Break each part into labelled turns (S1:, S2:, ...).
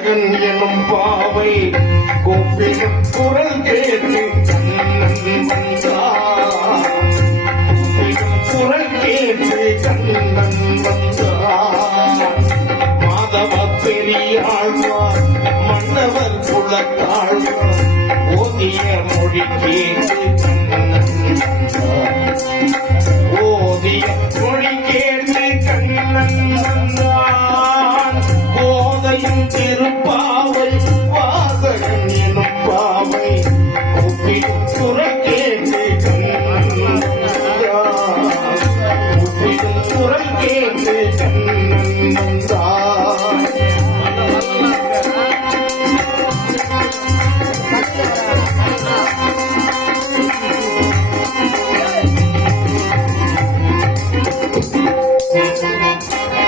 S1: கோதையின் எனும் பாவை கோப்பிலும் குரல் கேட்டு கண்ணன் வந்தார் கோப்பிலும் குரல் கேட்டு கண்ணன் வந்தார் மாதவ பெரியாழ்வார் மன்னவர் குலத்தாழ்வார் ஓதிய மொழி கேட்டு கண்ணன் வந்தார் ஓதிய கோதையும் திருப்பாவை வாசகன் எனும் பாவை ஒப்பிடும் குரல் கேட்டு கண்ணன் வந்தான் ஒப்பிடும் குரல் கேட்டு கண்ணன் வந்தான்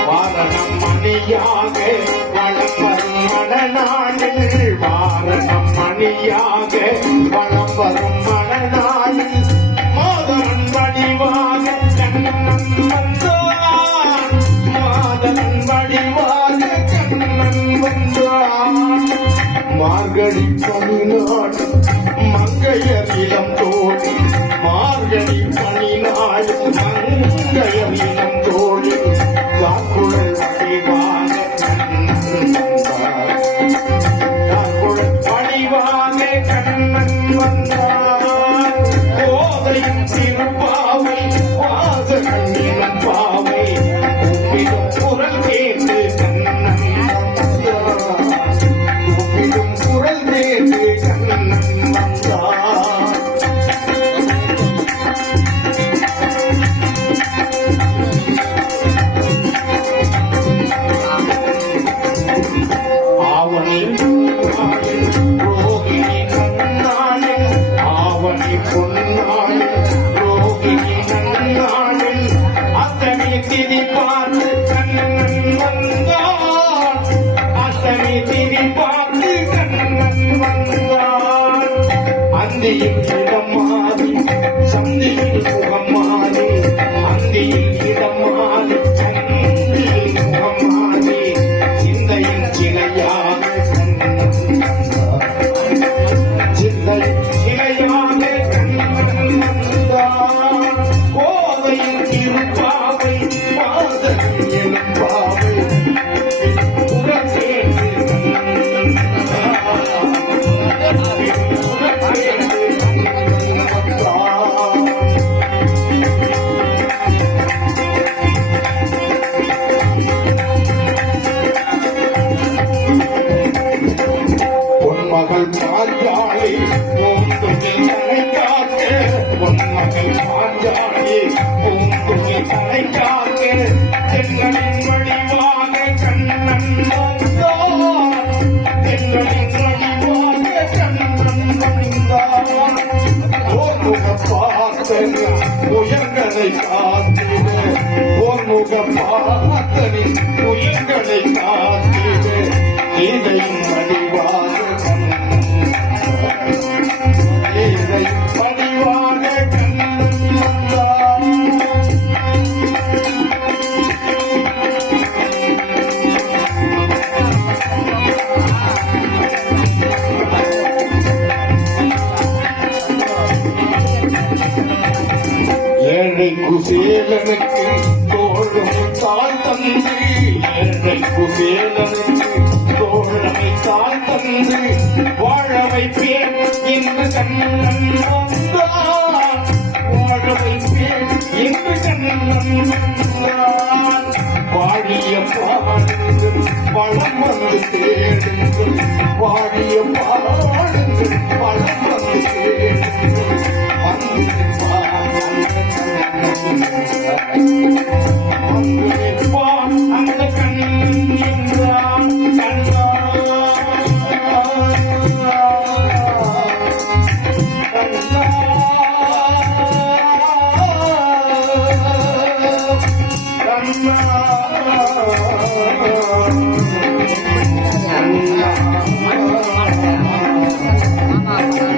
S1: வாரணம் மணியாக மங்கையர் இளம் வந்தான் அந்தியும் பொன்மகள் பாஞ்சாலி பூந்துகில் தலை காக்க தென்னலின் வடிவாக கண்ணன் வந்தான் தென்னலின் கண்ணன் ஓர்முக உயர்களை ஓர்முக உயர்களை இதையும் வடிவாக தந்து ஏழை குசேலனுக்கு தோழமை தாழ் தந்து வாழ வைப்பேன் என்று கண்ணன் வந்தான் வாழ வைப்பேன் என்று கண்ணன் வந்தான் வாழிய பாடுங்கள் வளம் வந்து தேடுங்கள் வாழிய பாடுங்கள் வளம் வந்து தேடுங்கள் வந்து பாருங்கள் Thank you.